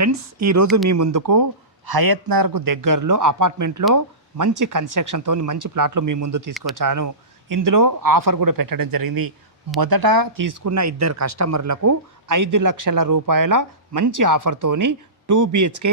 Friends ఈరోజు మీ ముందుకు హయత్నగర్కు దగ్గరలో అపార్ట్మెంట్లో మంచి కన్స్ట్రక్షన్తో మంచి ప్లాట్లు మీ ముందు తీసుకొచ్చాను. ఇందులో ఆఫర్ కూడా పెట్టడం జరిగింది. మొదట తీసుకున్న ఇద్దరు కస్టమర్లకు 5 లక్షల రూపాయల మంచి ఆఫర్తోని 2 BHK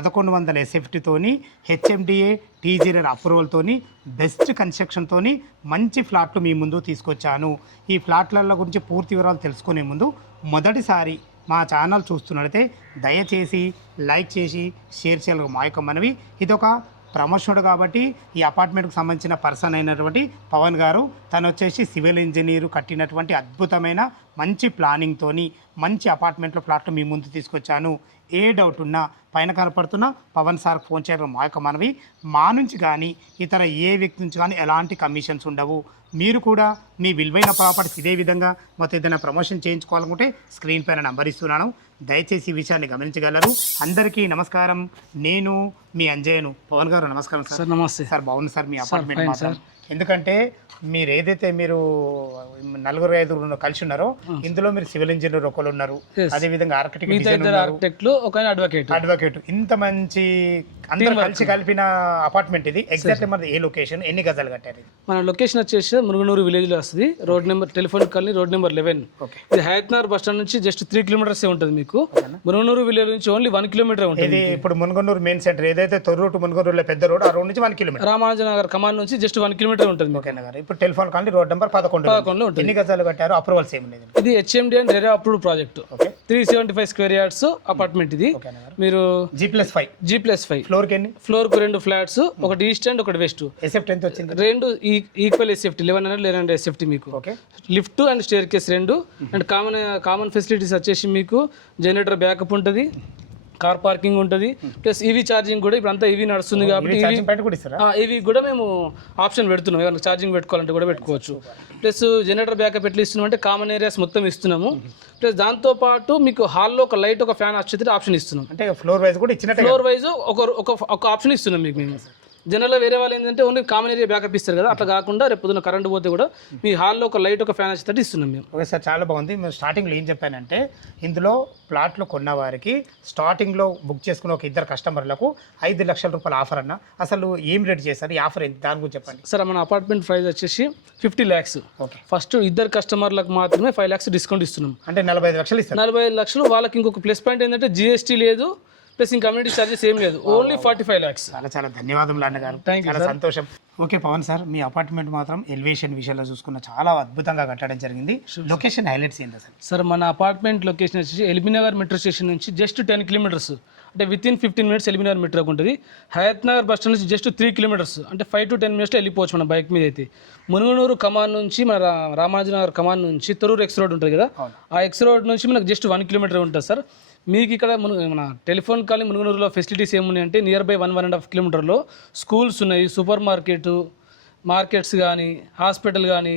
1100 SFTతోని HMDA టీజీఆర్ అప్రూవల్తోని బెస్ట్ కన్స్ట్రక్షన్తోని మంచి ఫ్లాట్లు మీ ముందు తీసుకొచ్చాను. ఈ ఫ్లాట్ల గురించి పూర్తి వివరాలు తెలుసుకునే ముందు మొదటిసారి మా ఛానల్ చూస్తున్నట్లయితే దయచేసి లైక్ చేసి షేర్ చేయాలి మా యొక్క మనవి. ఇదొక ప్రమోషనుడు కాబట్టి ఈ అపార్ట్మెంట్కి సంబంధించిన పర్సన్ అయినటువంటి పవన్ గారు తను వచ్చేసి సివిల్ ఇంజనీరు కట్టినటువంటి అద్భుతమైన మంచి ప్లానింగ్తోని మంచి అపార్ట్మెంట్లో ఫ్లాట్లు మీ ముందు తీసుకొచ్చాను. ఏ డౌట్ ఉన్నా పైన కనపడుతున్న పవన్ సార్ ఫోన్ చేయడం మా యొక్క మనవి. మా నుంచి కానీ ఇతర ఏ వ్యక్తి నుంచి కానీ ఎలాంటి కమిషన్స్ ఉండవు. మీరు కూడా మీ విలువైన ప్రాపర్టీస్ ఇదే విధంగా మొత్తం ఏదైనా ప్రమోషన్ చేయించుకోవాలనుకుంటే స్క్రీన్ పైన నంబర్ ఇస్తున్నాను, దయచేసి ఈ విషయాన్ని గమనించగలరు. అందరికీ నమస్కారం, నేను మీ అంజయ్యను. పవన్ గారు నమస్కారం సార్. నమస్తే సార్. బాగుంది సార్ మీ అపార్ట్మెంట్ మాత్రం. ఎందుకంటే మీరు ఏదైతే మీరు 4-5 కలిసి ఉన్నారో ఇందులో మీరు సివిల్ ఇంజనీర్ ఒకరు ఉన్నారు, అదే విధంగా ఆర్కిటెక్ట్లు ఒక అడ్వకేట్, ఇంత మంచి అందరూ కలిసి కలిపిన అపార్ట్మెంట్ ఇది. ఎగ్జాక్ట్లీ మరి ఏ లొకేషన్, ఎన్ని గజాలు కట్టారు? మన లొకేషన్ వచ్చేసి మునుగనూరు విలేజ్ లో వస్తుంది. Road number telephone colony, road number 11. ఇది హయత్నగర్ బస్ స్టాండ్ నుంచి జస్ట్ 3 కిలోమీటర్స్ ఉంటుంది మీకు. మునుగనూరు విలేజ్ నుంచి ఓన్లీ 1 కిలోమీటర్ ఉంటుంది. ఇప్పుడు మునుగనూరు మెయిన్ సెంటర్ ఏదైతే తొర్రూరు మునుగనూరులో పెద్ద రోడ్, ఆ రోడ్ నుంచి 1 కిలోమీటర్. రామానుజనగర్ కమాన్ నుంచి జస్ట్ 1 కిలోమీటర్ ఉంటుంది. ఇప్పుడు టెలిఫోన్ కాలనీ రోడ్ నెంబర్ 11 ఉంటుంది. ఎన్ని గజాలు కట్టారు? అప్రూవల్స్ ఏమి? ఇది HMD and RERA approved project. 375 square yards apartment ఇది. మీరు G+5 ఫ్లోర్ కి ఎన్ని? ఫ్లోర్ కు 2 ఫ్లాట్స్, ఒకటి ఈస్ట్ అండ్ ఒకటి వెస్ట్. ఎసెప్ట్ ఎంత వచ్చింది? 2 ఈక్వల్ SFT 1100 SFT మీకు. Lift and stair case 2 and common facilities వచ్చేసి మీకు జనరేటర్ బ్యాకప్ ఉంటుంది, కార్ పార్కింగ్ ఉంటుంది, ప్లస్ ఈవీ ఛార్జింగ్ కూడా. ఇప్పుడు అంతా ఈవీ నడుస్తుంది కాబట్టి ఈవీ కూడా మేము ఆప్షన్ పెడుతున్నాం. ఏమైనా ఛార్జింగ్ పెట్టుకోవాలంటే కూడా పెట్టుకోవచ్చు. ప్లస్ జనరేటర్ బ్యాకప్ ఎట్లా ఇస్తున్నాం అంటే కామన్ ఏరియాస్ మొత్తం ఇస్తున్నాము. ప్లస్ దాంతోపాటు మీకు హాల్లో ఒక లైట్, ఒక ఫ్యాన్ వచ్చేది ఆప్షన్ ఇస్తున్నాం. అంటే ఫ్లోర్ వైజ్ కూడా ఇచ్చినట్టు, ఫ్లోర్ వైజ్ ఒక ఆప్షన్ ఇస్తున్నాం మీకు. మేము జనరల్గా వేరే వాళ్ళు ఏంటంటే ఓన్లీ కామన్ ఏరియా బ్యాకప్ ఇస్తారు కదా, అట్లా కాకుండా రేపు పొద్దున్న కరెంట్ పోతే కూడా మీ హాల్లో ఒక లైట్, ఒక ఫ్యాన్ వచ్చేటట్టు ఇస్తున్నాం మేము. ఓకే సార్, చాలా బాగుంది. మేము స్టార్టింగ్లో ఏం చెప్పానంటే ఇందులో ప్లాట్లు కొన్న వారికి స్టార్టింగ్లో బుక్ చేసుకున్న ఒక ఇద్దరు కస్టమర్లకు 5 లక్షల రూపాయల ఆఫర్ అన్న. అసలు ఏం రేట్ చేస్తారు ఈ ఆఫర్? దాని గురించి చెప్పండి సార్. మన అపార్ట్మెంట్ ప్రైస్ వచ్చేసి 50 lakhs. ఓకే, ఫస్ట్ ఇద్దరు కస్టమర్లకు మాత్రమే 5 lakhs డిస్కౌంట్ ఇస్తున్నాం. అంటే 45 లక్షలు ఇస్తారు. 45 లక్షలు. వాళ్ళకి ఇంకొక ప్లస్ పాయింట్ ఏంటంటే GST లేదు, ప్లస్ ఇంకా కమ్యూనిటీ ఛార్జెస్ ఏం లేదు. Only 45 lakhs. చాలా ధన్యవాదములు అన్నగారు, చాలా సంతోషం. ఓకే పవన్ సార్, మీ అపార్ట్మెంట్ మాత్రం ఎలివేషన్ విషయంలో చూసుకున్న చాలా అద్భుతంగా కట్టడం జరిగింది. లొకేషన్ హైలైట్స్ ఏంటి సార్? సార్ మన అపార్ట్మెంట్ లొకేషన్ వచ్చేసి ఎల్బీనగర్ మెట్రో స్టేషన్ నుంచి జస్ట్ 10 కిలోమీటర్స్, అంటే వితిన్ 15 minutes ఎల్బీనగర్ మెట్రోకి ఉంటుంది. హయత్నగర్ బస్ స్టాండ్ నుంచి జస్ట్ 3 kilometers, అంటే 5 to 10 minutes వెళ్ళిపోవచ్చు మన బైక్ మీద అయితే. మునుగనూరు కమాన్ నుంచి మన రామానుజనగర్ కమాన్ నుంచి తొర్రూరు ఎక్స్ రోడ్ ఉంటుంది కదా, ఆ ఎక్స్ రోడ్ నుంచి మనకు జస్ట్ 1 kilometer ఉంటుంది సార్. మీకు ఇక్కడ మన టెలిఫోన్ కాలనీ మునుగనూరులో ఫెసిలిటీస్ ఏమున్నాయి అంటే నియర్ బై 1.5 kilometers స్కూల్స్ ఉన్నాయి, సూపర్ మార్కెట్స్ కానీ, హాస్పిటల్ కానీ,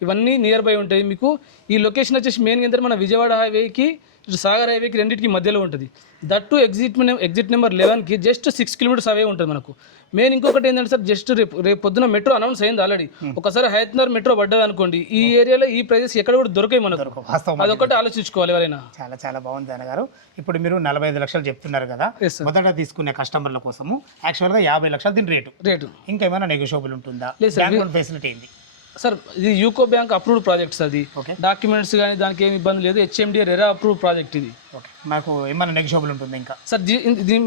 ఇవన్నీ నియర్ బై ఉంటాయి మీకు. ఈ లొకేషన్ వచ్చేసి మెయిన్ ఏంటంటే మన విజయవాడ హైవేకి, ఇటు సాగర్ హైవేకి రెండింటికి మధ్యలో ఉంటుంది. దట్టు ఎగ్జిట్ నెంబర్ 11కి జస్ట్ 6 kilometers అవే ఉంటుంది మనకు. మెయిన్ ఇంకొకటి ఏంటంటే సార్, జస్ట్ రేపు పొద్దున మెట్రో అనౌన్స్ అయింది ఆల్రెడీ. ఒకసారి హయత్నగర్ మెట్రో పడ్డది అనుకోండి, ఈ ఏరియాలో ఈ ప్రైజెస్ ఎక్కడ కూడా దొరకాయి మనకు. అదొకటి ఆలోచించుకోవాలి ఎవరైనా. చాలా బాగుంది అన్నగారు. ఇప్పుడు మీరు 45 లక్షలు చెప్తున్నారు కదా, మొదట తీసుకునే కస్టమర్ల కోసము యాక్చువల్గా 50 లక్షలు దీని రేటు. ఇంకా ఏమైనా నెగోషియబుల్ ఉంటుందా? ఫెసిలిటీ ఏంది సార్? ఇది యూకో బ్యాంక్ అప్రూవ్డ్ ప్రాజెక్ట్స్. అది డాక్యుమెంట్స్ కానీ దానికి ఏమి ఇబ్బంది లేదు. HMD రెరా అప్రూవ్డ్ ప్రాజెక్ట్ ఇది. ఓకే, మాకు ఏమైనా నెగోషియబుల్ ఉంటుంది ఇంకా? సార్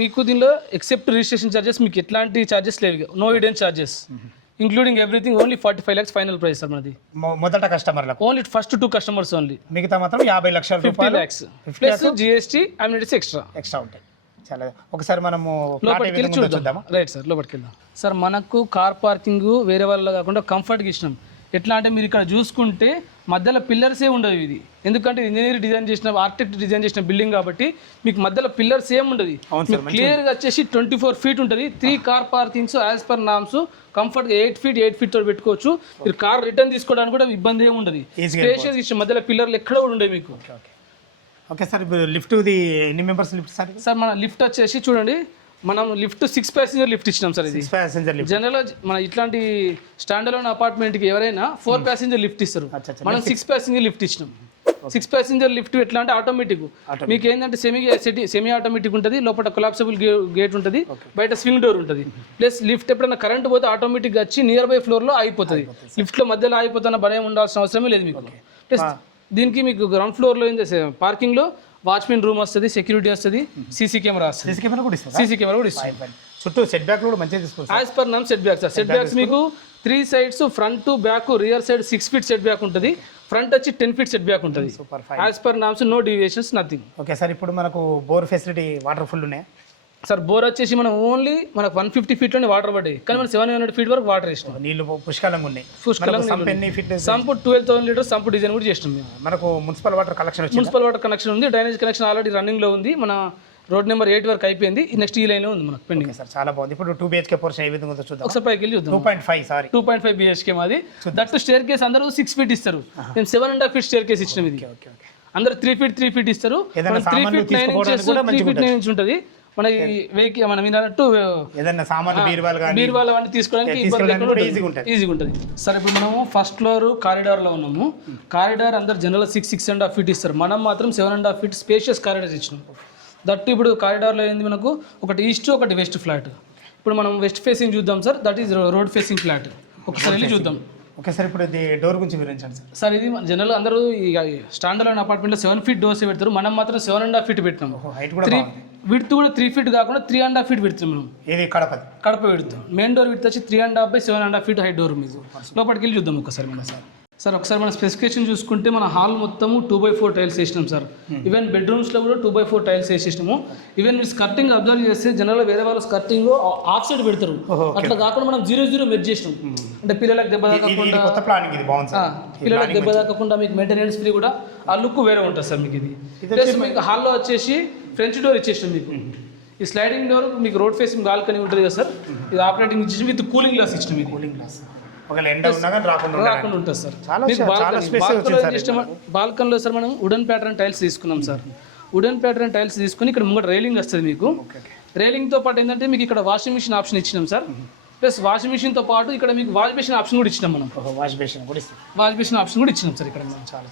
మీకు దీనిలో ఎక్సెప్ట్ రిజిస్ట్రేషన్ ఛార్జెస్ మీకు ఎట్లాంటి ఛార్జెస్ లేవు, no hidden charges, including everything. Only 45 lakhs final price sir మనది మొదట కస్టమర్లకు. Only first 2 customers only. మిగతా మాత్రం 50 లక్షల 50 lakhs plus GST amenities extra ఉంటాయి. చాలా ఒకసారి మనము లోపలికి వెళ్ళి చూద్దాం. రైట్ సార్, లోపలికి వెళ్దాం. సార్ మనకు కార్ పార్కింగ్ వేరే వాళ్ళ కాకుండా కంఫర్ట్గా ఇచ్చినాం. ఎట్లా అంటే మీరు ఇక్కడ చూసుకుంటే మధ్యలో పిల్లర్సే ఉండదు ఇది, ఎందుకంటే ఇంజనీర్ డిజైన్ చేసిన, ఆర్కిటెక్ట్ డిజైన్ చేసిన బిల్డింగ్ కాబట్టి మీకు మధ్యలో పిల్లర్స్ ఏం ఉండదు. క్లియర్గా వచ్చేసి 24 feet ఉంటుంది. 3 car parkings as per norms. కంఫర్ట్గా 8 feet తో పెట్టుకోవచ్చు. మీరు కార్ రిటర్న్ తీసుకోవడానికి కూడా ఇబ్బంది ఏమి ఉండదు. స్పేషియస్ ఇష్టం, మధ్యలో పిల్లర్లు ఎక్కడ కూడా ఉండవు మీకు. ఓకే సార్, లిఫ్ట్ ఎన్ని మెంబర్స్ లిఫ్ట్ సార్? సార్ మన లిఫ్ట్ వచ్చేసి చూడండి, మనం లిఫ్ట్ 6 passenger లిఫ్ట్ ఇచ్చినాం సార్. ఇది 6 passenger లిఫ్ట్. జనరల్గా మన ఇట్లాంటి స్టాండ్ అలోన్ అపార్ట్మెంట్కి ఎవరైనా 4 passenger లిఫ్ట్ ఇస్తారు, మనం 6 passenger లిఫ్ట్ ఇచ్చినాం. 6 ప్యాసింజర్ లిఫ్ట్ ఎట్లా అంటే ఆటోమేటిక్. మీకు ఏంటంటే సెమీ ఆటోమేటిక్ ఉంటుంది, లోపల కొలాప్సబుల్ గేట్ ఉంటుంది, బయట స్వింగ్ డోర్ ఉంటుంది. ప్లస్ లిఫ్ట్ ఎప్పుడైనా కరెంట్ పోతే ఆటోమేటిక్గా వచ్చి నియర్ బై ఫ్లోర్లో అయిపోతుంది. లిఫ్ట్లో మధ్యలో అయిపోతున్న భయం ఉండాల్సిన అవసరమే లేదు మీకు. ప్లస్ దీనికి మీకు గ్రౌండ్ ఫ్లోర్లో ఏం చేస్తే పార్కింగ్లో వాచ్మెన్ రూమ్ వస్తుంది, సెక్యూరిటీ వస్తుంది, సీసీ కెమెరా వస్తుంది. సీసీ కెమెరా కూడా ఇస్తుంది. సీసీ కెమెరా కూడా ఇస్తుంది. చుట్టూ సెట్ బ్యాక్ కూడా మంచిగా తీసుకోవచ్చు. యాజ్ పర్ నమ్ setback sir. Setbacks మీకు 3 sides front to back, rear side 6 feet setback ఉంటుంది, ఫ్రంట్ వచ్చి 10 feet సెట్ బ్యాక్ ఉంటుంది. Super as per norms, no deviations, nothing. Okay sir, ఇప్పుడు మనకు బోర్ ఫెసిలిటీ వాటర్ ఫుల్ ఉన్నాయి sir. Bore వచ్చేసి మనం only మనకు 150 feet లోనే వాటర్ పడ్డాయి, కానీ మనం 700 feet వరకు వాటర్ వేసినాం. నీళ్ళు పుష్కలంగా ఉన్నాయి. సంప్ ఎన్ని feet? Sump 12,000 liters sump design కూడా చేసినాం మేము. మనకు మున్సిపల్ వాటర్ కలెక్షన్ వచ్చింది. మున్సిపల్ వాటర్ కనెక్షన్ ఉంది, డ్రైనేజ్ కనెక్షన్ ఆల్రెడీ రన్నింగ్ లో ఉంది. మన రోడ్ నెంబర్ 8 వరకు అయిపోయింది, నెక్స్ట్ ఈ లైన్ లో ఉంది మనకు పెండింగ్. సార్ చాలా బాగుంది. ఇప్పుడు 2 BHK పోర్షన్ ఏ విధంగా ఉందో చూద్దాం. ఒకసారి పైకి వెళ్ళి చూద్దాం. 2.5 సారీ 2.5 BHK మాది. దట్ స్టేర్ కేస్ అందరూ 6 feet ఇస్తారు, మేము 7.5 feet స్టేర్ కేస్ ఇచ్చినాం. ఇది ఓకే ఓకే. అందరూ 3 feet ఇస్తారు. 3 feet 9 inches 3 feet 9 inches ఉంటుంది. మన వెహికల్ మనం విన్నట్టు ఏదైనా సామాన్లు బీరువాలు కానీ బీరువాలు అవన్నీ తీసుకోవడానికి ఈజీగా ఉంటుంది. సరే, ఇప్పుడు మనము ఫస్ట్ ఫ్లోర్ కారిడార్లో ఉన్నాము. కారిడార్ అందరు జనరల్ 6.5 feet ఇస్తారు, మనం మాత్రం 7.5 feet స్పేషియస్ కారిడార్స్ ఇచ్చినాం. దట్ ఇప్పుడు కారిడార్లో ఏంది మనకు ఒకటి ఈస్ట్ ఒకటి వెస్ట్ ఫ్లాట్. ఇప్పుడు మనం వెస్ట్ ఫేసింగ్ చూద్దాం sir. That is road facing flat. ఒకసారి వెళ్ళి చూద్దాం. ఓకే సార్, ఇప్పుడు ఇది డోర్ గురించి వివరించండి సార్. సార్, ఇది జనరల్ అందరూ స్టాండర్డ్ అపార్ట్మెంట్లో 7 feet డోర్స్ పెడతారు, మనం మాత్రం 7.5 feet పెట్టినాం. హైట్ కూడా విడ్త్ కూడా 3 feet కాకుండా 3.5 feet పెడుతున్నాం మనం. ఇది Kadapa width. Main door width వచ్చి 3.5 by 7.5 feet హైట్ డోర్ మీకు. లోపలికి వెళ్ళి చూద్దాం ఒకసారి మనం. సార్ ఒకసారి మన స్పెసిఫికేషన్ చూసుకుంటే మన హాల్ మొత్తము 2x4 టైల్స్ వేసినాం సార్. ఈవెన్ బెడ్రూమ్స్లో కూడా 2x4 టైల్స్ వేసేసినాము. ఈవెన్ మీరు స్కర్టింగ్ అబ్జర్వ్ చేస్తే జనరల్గా వేరే వాళ్ళు స్కర్టింగ్ ఆఫ్ సైడ్ పెడతారు, అట్లా కాకుండా మనం 0-0 మెర్జ్ చేసినాం. అంటే పిల్లలకు దెబ్బ తాకకుండా, పిల్లలకు దెబ్బ తాకకుండా మీకు మెయింటెనెన్స్ ఫ్రీ కూడా ఆ లుక్ వేరే ఉంటుంది సార్ మీకు. ఇది ప్లస్ మీకు హాల్లో వచ్చేసి ఫ్రెంచ్ డోర్ ఇచ్చేసినాం మీకు. ఈ స్లైడింగ్ డోర్ మీకు రోడ్ ఫేసింగ్ బాల్కనీ ఉంటుంది కదా సార్, ఇది ఆపరేటింగ్ ఇచ్చేసి విత్ కూలింగ్ గ్లాస్ ఇచ్చినాం మీకు. కూలింగ్ గ్లాస్ రాకుండా ఉంటుంది సార్. చాలా బాల్కన్లో సార్ మనం వుడెన్ ప్యాటర్న్ టైల్స్ తీసుకున్నాం సార్. వుడెన్ ప్యాటర్న్ టైల్స్ తీసుకుని ఇక్కడ ముంగట రైలింగ్ వస్తుంది మీకు. రైలింగ్తో పాటు ఏంటంటే మీకు ఇక్కడ వాషింగ్ మిషన్ ఆప్షన్ ఇచ్చినాం సార్. ప్లస్ వాషింగ్ మిషన్తో పాటు ఇక్కడ మీకు వాష్ బేసిన్ ఆప్షన్ కూడా ఇచ్చినాం మనం. వాష్ బేసిన్ ఆప్షన్ కూడా ఇచ్చినాం సార్ ఇక్కడ.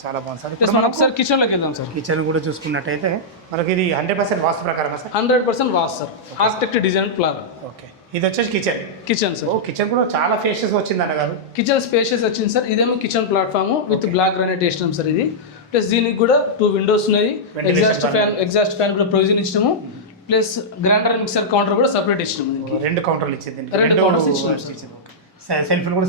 చాలా బాగుంది సార్. ప్లస్ మనం ఒకసారి కిచెన్లోకి వెళ్దాం సార్. కిచెన్ కూడా చూసుకున్నట్టయితే మనకి ఇది 100% వాస్తు ప్రకారం sir. 100% vastu sir, architect design plan. Okay, ఇది వచ్చేసి కిచెన్ సార్. కిచెన్ కూడా చాలా ఫేషియస్ వచ్చింది అన్నగారు. కిచెన్ స్పేషియస్ వచ్చింది సార్. ఇదేమో kitchen platform with black granite వేసినాం సార్ ఇది. ప్లస్ దీనికి కూడా 2 windows ఉన్నాయి, ఎగ్జాస్ట్ ఫ్యాన్ కూడా ప్రొవిజన్ ఇచ్చినాము. ప్లస్ గ్రైండర్ మిక్సర్ కౌంటర్ కూడా సపరేట్ ఇచ్చినాము. 2 కౌంటర్లు ఇచ్చింది. 2 కౌంటర్స్ ఇచ్చినాము. సెల్ఫ్లు కూడా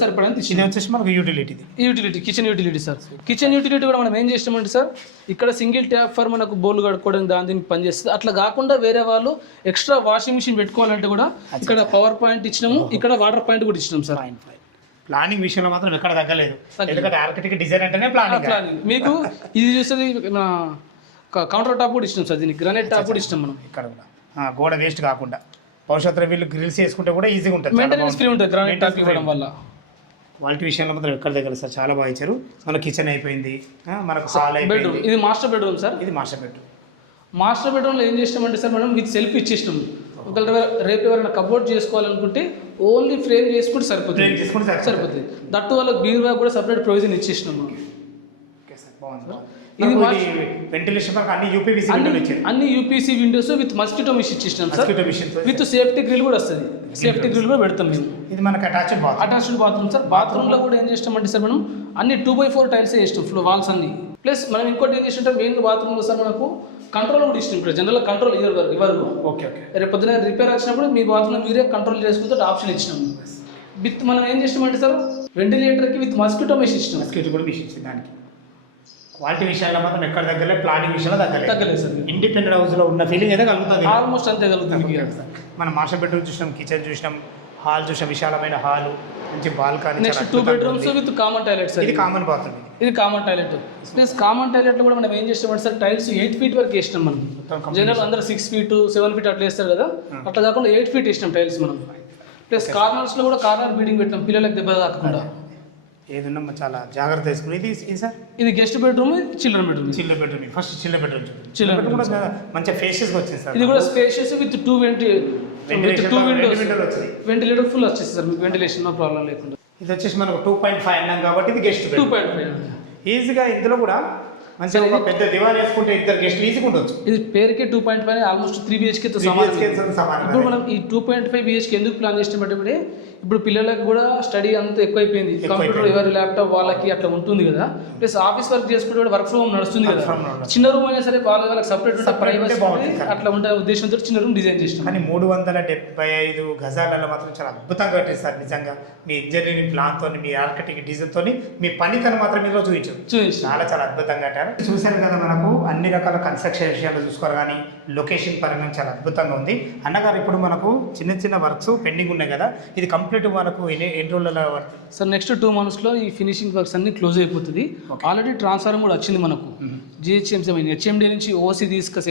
సరిపడండి. ఇది వచ్చేసి మనకు utility kitchen utility sir. Kitchen utility కూడా మనం ఏం చేసినామంటే సార్, ఇక్కడ సింగిల్ ట్యాప్ ఫర్ మనకు బౌల్ కడుక్కోవడం దీనికి పనిచేస్తుంది. అట్లా కాకుండా వేరే వాళ్ళు ఎక్స్ట్రా వాషింగ్ మిషన్ పెట్టుకోవాలంటే కూడా ఇక్కడ పవర్ పాయింట్ ఇచ్చినాము, ఇక్కడ వాటర్ పాయింట్ కూడా ఇచ్చినాం సార్. ప్లానింగ్ విషయంలో మాత్రం ఎక్కడ తగ్గలేదు, ఎందుకంటే ఆర్కిటెక్ట్ డిజైన్ అంటేనే ప్లానింగ్. మీకు ఇది చూస్తుంది కౌంటర్ టాప్ కూడా ఇచ్చినాం సార్, దీనికి గ్రానైట్ టాప్ కూడా ఇచ్చినాం మనం. ఇక్కడ కూడా గోడ వేస్ట్ కాకుండా భవిష్యత్తులో వీళ్ళు గ్రిల్స్ చేసుకుంటే కూడా ఈజీగా ఉంటుంది, మెయింటెనెన్స్ ఫ్రీ ఉంటుంది గ్రానైట్ టాప్ ఇవ్వడం వల్ల. క్వాలిటీ విషయంలో మాత్రం ఎక్కడ దగ్గర సార్ చాలా బాగా ఇచ్చారు. మన కిచెన్ అయిపోయింది, మనకు హాల్ అయిపోయింది. ఇది మాస్టర్ బెడ్రూమ్ సార్. ఇది మాస్టర్ బెడ్రూమ్లో ఏం చేసినామంటే సార్ మనం విత్ సెల్ఫ్ ఇచ్చేసినాము. ఒకవేళ రేపు ఎవరైనా కబోర్డ్ చేసుకోవాలనుకుంటే ఓన్లీ ఫ్రేమ్ చేసుకుంటే సరిపోతుంది. దట్టు వాళ్ళకి బీరువా కూడా సపరేట్ ప్రొవిజన్ ఇచ్చేసినాము. ఇది వెంటిలేషన్ అన్ని UPC windows with mosquito mesh ఇచ్చేసినాం సార్. విత్ సేఫ్టీ గ్రిల్ కూడా వస్తుంది. సేఫ్టీ గ్రిల్ కూడా పెడతాం మేము. ఇది మనకి అటాచ్డ్ బాత్రూమ్ సార్. బాత్రూమ్లో కూడా ఏం చేస్తామంటే సార్ మనం అన్ని 2x4 టైల్స్ వేసినాం ఫ్లో వాల్స్ అన్ని. ప్లస్ మనం ఇంకోటి ఏం చేస్తుంటాం, మెయిన్ బాత్రూమ్లో సార్ మనకు కంట్రోల్ కూడా ఇష్టం. ఇప్పుడు జనరల్ కంట్రోల్ ఇవ్వరు. ఓకే, రేపు పొద్దున రిపేర్ వచ్చినప్పుడు మీ బాత్రూమ్ మీరే కంట్రోల్ చేసుకుంటే ఆప్షన్ ఇచ్చినాం. విత్ మనం ఏం చేస్తామంటే సార్ వెంటిలేటర్కి విత్ మస్కిటో మిషన్ ఇచ్చినాం. దానికి క్వాలిటీ విషయాల్లో మాత్రం ఎక్కడ దగ్గర, ప్లానింగ్ విషయంలో తగ్గలేదు సార్. ఇండిపెండెంట్ హౌస్లో ఉన్న ఫీలింగ్ అయితే కలుగుతుంది, ఆల్మోస్ట్ అంతే కలుగుతుంది. మనం మాస్టర్ బెడ్రూమ్ చూసినాం, కిచెన్ చూసినాం, హాల్ చూసినాం, విశాలమైన హాల్, మంచి balcony. Next 2 bedrooms with common toilet sir. ఇది కామన్ బాత్రూమ్. ఇది కామన్ టాయిలెట్. ప్లస్ కామన్ టాయిలెట్లో కూడా మనం ఏం చేస్తామంటే సార్ టైల్స్ 8 feet వరకు వేసినాం మనం. జనరల్ అందరూ 6 feet 7 feet అట్లా వేస్తారు కదా, అట్లా కాకుండా 8 feet వేసినాం టైల్స్ మనం. ప్లస్ కార్నర్స్లో కూడా కార్నర్ బీడింగ్ పెట్టినాం పిల్లలకు దెబ్బ తాకకుండా. ఏదన్నా చాలా జాగ్రత్త తీసుకుని. ఇది సార్ ఇది guest bedroom, children bedroom. First children bedroom కూడా మంచి ఫేషియస్ వచ్చింది సార్. ఇది కూడా spacious with 2 windows, ventilator full వచ్చేసి సార్ మీకు, వెంటిలేషన్ నో ప్రాబ్లం లేకుండా. ఇది వచ్చేసి మనకు 2.5 అన్నాం కాబట్టి ఇది గెస్ట్ 2.5. ఈజీగా ఇందులో కూడా మంచిగా ఒక పెద్ద దివాన్ వేసుకుంటే ఇద్దరు గెస్ట్లు ఈజీగా ఉండొచ్చు. ఇది పేరుకే 2.5 ఆల్మోస్ట్ 3 BHK తో సమానం. ఇప్పుడు మనం ఈ 2.5 BHK ఎందుకు ప్లాన్ చేసినప్పుడు ఇప్పుడు పిల్లలకు కూడా స్టడీ అంతా ఎక్కువైపోయింది. కంప్యూటర్ ఎవరి ల్యాప్టాప్ వాళ్ళకి అట్లా ఉంటుంది కదా, ప్లస్ ఆఫీస్ వర్క్ చేసుకుంటే కూడా వర్క్ ఫ్రమ్ హోమ్ నడుస్తుంది కదా. చిన్న రూమ్ అయినా సరే వాళ్ళకి సపరేట్ ప్రైవసీ అట్లా ఉండే ఉద్దేశంతో చిన్న రూమ్ డిజైన్ చేసినాం. కానీ 375 గజాలలో మాత్రం చాలా అద్భుతంగా కట్టేస్తారు నిజంగా. మీ ఇంజనీరింగ్ ప్లాన్తో, మీ ఆర్కిటెక్ట్ డిజైన్తో మీ పనితనం మాత్రం ఇందులో చూపించారు. చాలా చాలా అద్భుతంగా కట్టారు. చూశారు కదా, మనకు అన్ని రకాల కన్స్ట్రక్షన్ విషయాలు చూసుకోవాలి, కానీ లొకేషన్ పరంగా చాలా అద్భుతంగా ఉంది. అన్నగారు ఇప్పుడు మనకు చిన్న చిన్న వర్క్స్ పెండింగ్ ఉన్నాయి కదా, ఇది కంప్లీట్ మనకు ఎన్ని రోజులలో సార్ నెక్స్ట్ 2 monthsలో ఈ ఫినిషింగ్ వర్క్స్ అన్ని క్లోజ్ అయిపోతుంది. ఆల్రెడీ ట్రాన్స్ఫార్మర్ కూడా వచ్చింది మనకు. జిహెచ్ఎంసీ హెచ్ఎండి నుంచి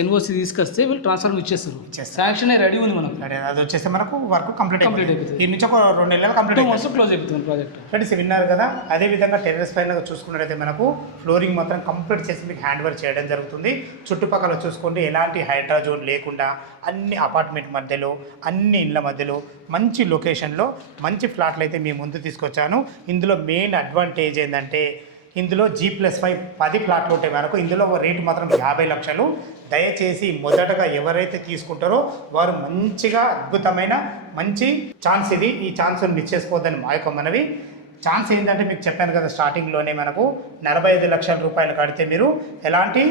ఎన్ఓసి తీసుకొస్తే వీళ్ళు ట్రాన్స్ఫార్మర్ ఇచ్చేస్తారు. శాంక్షన్ రెడీ ఉంది మనకు. అది వచ్చేస్తే మనకు వర్క్ కంప్లీట్ అయిపోతుంది. ఈ నుంచి ఒక 2 నెలలు కంప్లీట్ 2 months క్లోజ్ అయిపోతుంది ప్రాజెక్ట్. ఫ్రెండ్స్ విన్నారు కదా. అదేవిధంగా టెర్రస్ పైన చూసుకున్నట్టయితే మనకు ఫ్లోరింగ్ మాత్రం కంప్లీట్ చేసి మీకు హ్యాండ్ వర్క్ చేయడం జరుగుతుంది. చుట్టుపక్కల చూసుకోండి, ఎలాంటి హైడ్రాజోన్ లేకుండా అన్ని అపార్ట్మెంట్ మధ్యలో, అన్ని ఇళ్ళ మధ్యలో మంచి లొకేషన్లో మంచి ఫ్లాట్లు అయితే మీ ముందు తీసుకొచ్చాను. ఇందులో మెయిన్ అడ్వాంటేజ్ ఏంటంటే ఇందులో G+5 10 ప్లాట్లు ఉంటాయి మనకు. ఇందులో రేటు మాత్రం 50 లక్షలు. దయచేసి మొదటగా ఎవరైతే తీసుకుంటారో వారు మంచిగా అద్భుతమైన మంచి ఛాన్స్ ఇది. ఈ ఛాన్స్ మిస్ చేసుకోవద్దని మా యొక్క మనవి. ఛాన్స్ ఏంటంటే మీకు చెప్పాను కదా, స్టార్టింగ్లోనే మనకు 45 లక్షల రూపాయలు కడితే మీరు ఎలాంటి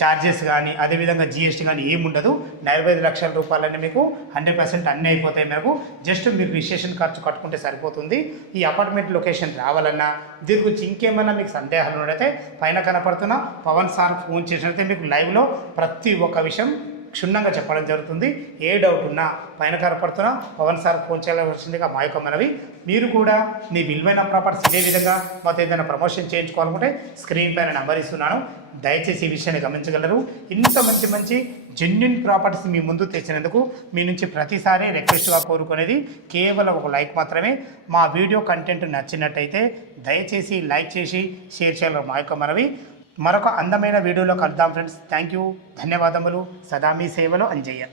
ఛార్జెస్ కానీ అదేవిధంగా GST కానీ ఏముండదు. 45 లక్షల రూపాయలన్నీ మీకు 100% అన్నీ అయిపోతాయి. మనకు జస్ట్ మీరు రిజిస్ట్రేషన్ ఖర్చు కట్టుకుంటే సరిపోతుంది. ఈ అపార్ట్మెంట్ లొకేషన్ రావాలన్నా, దీని గురించి ఇంకేమన్నా మీకు సందేహాలు ఉన్నట్టయితే పైన కనపడుతున్న పవన్ సార్ ఫోన్ చేసినట్లయితే మీకు లైవ్లో ప్రతి ఒక్క విషయం క్షుణ్ణంగా చెప్పడం జరుగుతుంది. ఏ డౌట్ ఉన్నా పైన కనపడుతున్నా పవన్ సార్ ఫోన్ చేయవలసిందిగా మా యొక్క మనవి. మీరు కూడా మీ విలువైన ప్రాపర్టీస్ ఇదే విధంగా మాతో ఏదైనా ప్రమోషన్ చేయించుకోవాలనుకుంటే స్క్రీన్ పైన నెంబర్ ఇస్తున్నాను. దయచేసి ఈ విషయాన్ని గమనించగలరు. ఇంత మంచి మంచి జెన్యున్ ప్రాపర్టీస్ మీ ముందు తెచ్చినందుకు మీ నుంచి ప్రతిసారి రిక్వెస్ట్గా కోరుకునేది కేవలం ఒక లైక్ మాత్రమే. మా వీడియో కంటెంట్ నచ్చినట్టయితే దయచేసి లైక్ చేసి షేర్ చేయాలి మా యొక్క మనవి. మరొక అందమైన వీడియోలో కలుద్దాం ఫ్రెండ్స్. థ్యాంక్ యూ, ధన్యవాదములు. సదా మీ సేవలో అంజయ్య.